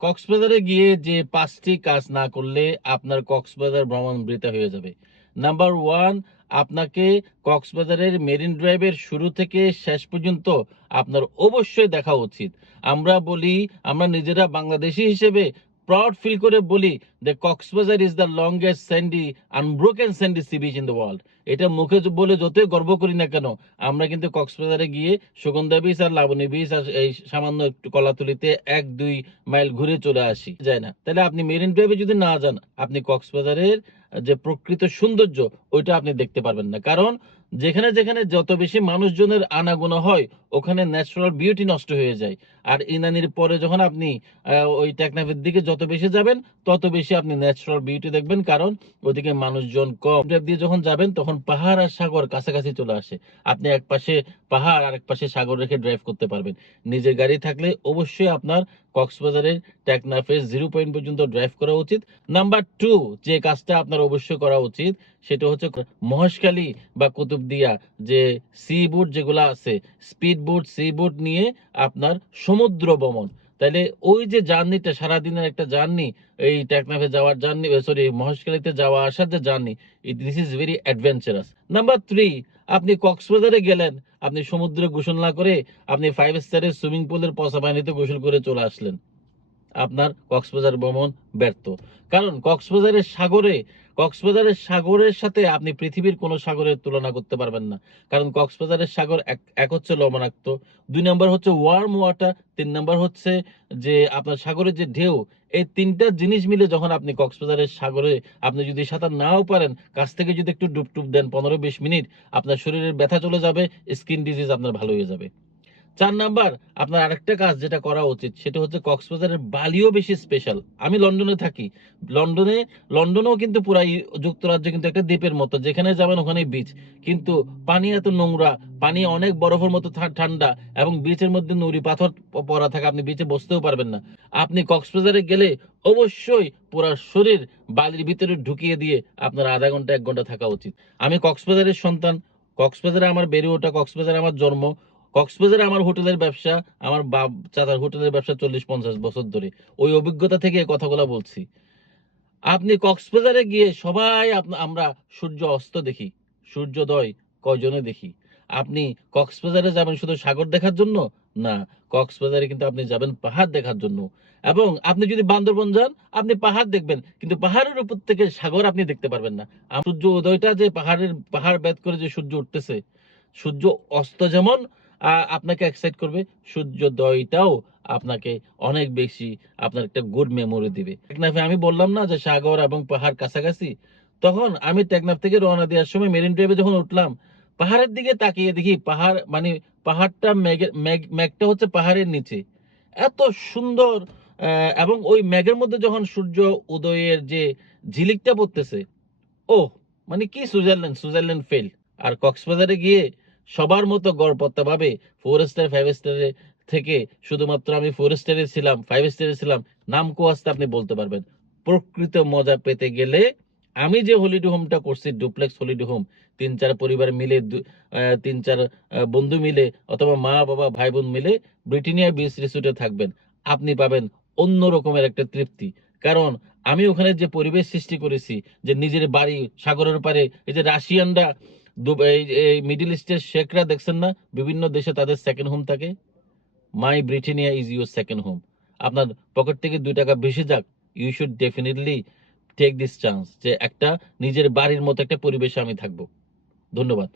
কক্সবাজারে গিয়ে যে পাঁচটি কাজ না করলে আপনার কক্সবাজার ভ্রমণ বৃথা হয়ে যাবে। নাম্বার ওয়ান আপনাকে কক্সবাজারের মেরিন ড্রাইভের শুরু থেকে শেষ পর্যন্ত আপনার অবশ্যই দেখা উচিত। আমরা বলি, আমরা নিজেরা বাংলাদেশি হিসেবে প্রাউড ফিল করে বলি যে Cox's Bazar is the longest sandy unbroken sandy sea beach in the world এটা মুখে বলে যতই গর্ব করি না কেন, আমরা কিন্তু কক্সবাজারে গিয়ে সুগন্ধা বিচ আর লাবণী বিচ আর এই সামান্য একটু কলাতুলিতে এক, দুই মাইল ঘুরে চলে আসি, যায় না। তাহলে আপনি মেরিন ড্রাইভে যদি না যান, আপনি কক্সবাজারের যে প্রকৃত সৌন্দর্য, ওইটা আপনি দেখতে পারবেন না। কারণ যেখানে যেখানে যত বেশি মানুষজনের আনাগোনা হয়, ওখানে ন্যাচারাল বিউটি নষ্ট হয়ে যায়। আর ইনানির পরে যখন আপনি ওই টেকনাফের দিকে যত বেশি যাবেন, তত বেশি আপনি ন্যাচারাল বিউটি দেখবেন। কারণ ওদিকে মানুষজন কম। দিয়ে যখন যাবেন, তখন পাহাড় আর সাগর কাছাকাছি চলে আসে। আপনি এক পাশে পাহাড় আর এক পাশে সাগর রেখে ড্রাইভ করতে পারবেন। নিজের গাড়ি থাকলে অবশ্যই আপনার কক্সবাজারের টেকনাফের জিরো পয়েন্ট পর্যন্ত ড্রাইভ করা উচিত। নাম্বার টু যে কাজটা আপনার অবশ্যই করা উচিত, সেটা হচ্ছে মহেশখালী বা কুতুবদিয়া, যে সি বোট যেগুলো আছে স্পিড বোট সি বোট নিয়ে আপনার সমুদ্র ভ্রমণ। তাহলে ওই যে জার্নিটা, সারাদিনের একটা জার্নি, এই টেকনাফে যাওয়ার জার্নি সরি মহেশখালীতে যাওয়া, আসার যে journey this is very adventurous number three আপনি কক্সবাজারে গেলেন, আপনি সমুদ্রে গোসল না করে আপনি ফাইভ স্টারের সুইমিং পুলের পশা পানিতে গোসল করে চলে আসলেন। আপনার কক্সবাজার ভ্রমণ ব্যর্থ। কারণ কক্সবাজারের সাগরে, কক্সবাজারের সাগরের সাথে আপনি পৃথিবীর কোনো সাগরের তুলনা করতে পারবেন না। কারণ কক্সবাজারের সাগর এক হচ্ছে লবণাক্ত, দুই নম্বর হচ্ছে ওয়ার্ম ওয়াটার তিন নম্বর হচ্ছে যে আপনার সাগরের যে ঢেউ, এই তিনটা জিনিস মিলে যখন আপনি কক্সবাজারের সাগরে আপনি যদি সাঁতার নাও পারেন, কাছ থেকে যদি একটু ডুব টুব দেন পনেরো বিশ মিনিট, আপনার শরীরের ব্যথা চলে যাবে স্কিন ডিজিজ আপনার ভালো হয়ে যাবে। চার নাম্বার, আপনার আরেকটা কাজ যেটা করা উচিত, সেটা হচ্ছে কক্সবাজারের বালিও বেশি স্পেশাল আমি লন্ডনে থাকি। লন্ডনে, লন্ডনেও কিন্তু পুরাই যুক্তরাজ্য কিন্তু একটা দ্বীপের মতো, যেখানে যাবেন ওখানে বিচ কিন্তু পানি এত নোংরা, পানি অনেক বরফের মতো ঠান্ডা, এবং বিচের মধ্যে নুড়ি পাথর প- পড়া থাকে আপনি বিচে বসতেও পারবেন না। আপনি কক্সবাজারে গেলে অবশ্যই পুরো শরীর বালির ভিতরে ঢুকিয়ে দিয়ে আপনার আধা ঘণ্টা, এক ঘণ্টা থাকা উচিত। আমি কক্সবাজারের সন্তান, কক্সবাজারে আমার বেড়ে ওঠা, কক্সবাজারে আমার জন্ম কক্সবাজারে আমার হোটেলের ব্যবসা, আমার বাপ, চাচার হোটেলের ব্যবসা চল্লিশ পঞ্চাশ বছর ধরে। ওই অভিজ্ঞতা থেকে এই কথাগুলো বলছি। আপনি কক্সবাজারে গিয়ে সবাই আমরা সূর্য অস্ত দেখি, সূর্যোদয় কয়জনে দেখি। আপনি কক্সবাজারে যাবেন শুধু সাগর দেখার জন্য? না, কক্সবাজারে কিন্তু আপনি যাবেন পাহাড় দেখার জন্য। এবং আপনি যদি বান্দরবন যান, আপনি পাহাড় দেখবেন, কিন্তু পাহাড়ের উপর থেকে সাগর আপনি দেখতে পারবেন না। সূর্য উদয়টা যে পাহাড়ের, পাহাড় বেদ করে যে সূর্য উঠতেছে, সূর্য অস্ত যেমন আপনাকে এক্সাইট করবে। সূর্যোদয়টাও আপনাকে অনেক বেশি আপনার একটা গুড মেমোরি দিবে। টেকনাফে আমি বললাম না যে সাগর এবং পাহাড় কাছাকাছি। তখন আমি টেকনাফ থেকে রওনা দেওয়ার সময় মেরিন ড্রাইভে যখন উঠলাম, পাহাড়ের দিকে তাকিয়ে দেখি পাহাড় মানে পাহাড়টা মেঘ, মেঘটা হচ্ছে পাহাড়ের নিচে। এত সুন্দর এবং ওই মেঘের মধ্যে যখন সূর্য উদয়ের যে ঝিলিকটা পড়তেছে ও মানে কি সুইজারল্যান্ড সুইজারল্যান্ড ফেল আর কক্সবাজারে গিয়ে সবার মতো গড়পত্তা ভাবে ফোর স্টার ফাইভ স্টারে থেকে শুধুমাত্র আমি ফোর স্টারে ছিলাম ফাইভ স্টারে ছিলাম, নাম কোয়াস্তে আপনি বলতে পারবেন। প্রকৃত মজা পেতে গেলে আমি যে হলিডে হোমটা করছি ডুপ্লেক্স হলিডে হোম তিন চার পরিবার মিলে তিন চার বন্ধু মিলে অথবা মা, বাবা, ভাই, বোন মিলে ব্রিটেনিয়া বিচ রিসোর্টে থাকবেন। আপনি পাবেন অন্য রকমের একটা তৃপ্তি। কারণ আমি ওখানে যে পরিবেশ সৃষ্টি করেছি, যে নিজের বাড়ি সাগরের পারে এই যে রাশিয়ানরা এই মিডিল ইস্টের শেখরা দেখছেন না? বিভিন্ন দেশে তাদের সেকেন্ড হোম থাকে। My Britannia is your second home আপনার পকেট থেকে দুই টাকা বেশি যাক you should definitely take this chance যে একটা নিজের বাড়ির মতো একটা পরিবেশে আমি থাকব। ধন্যবাদ।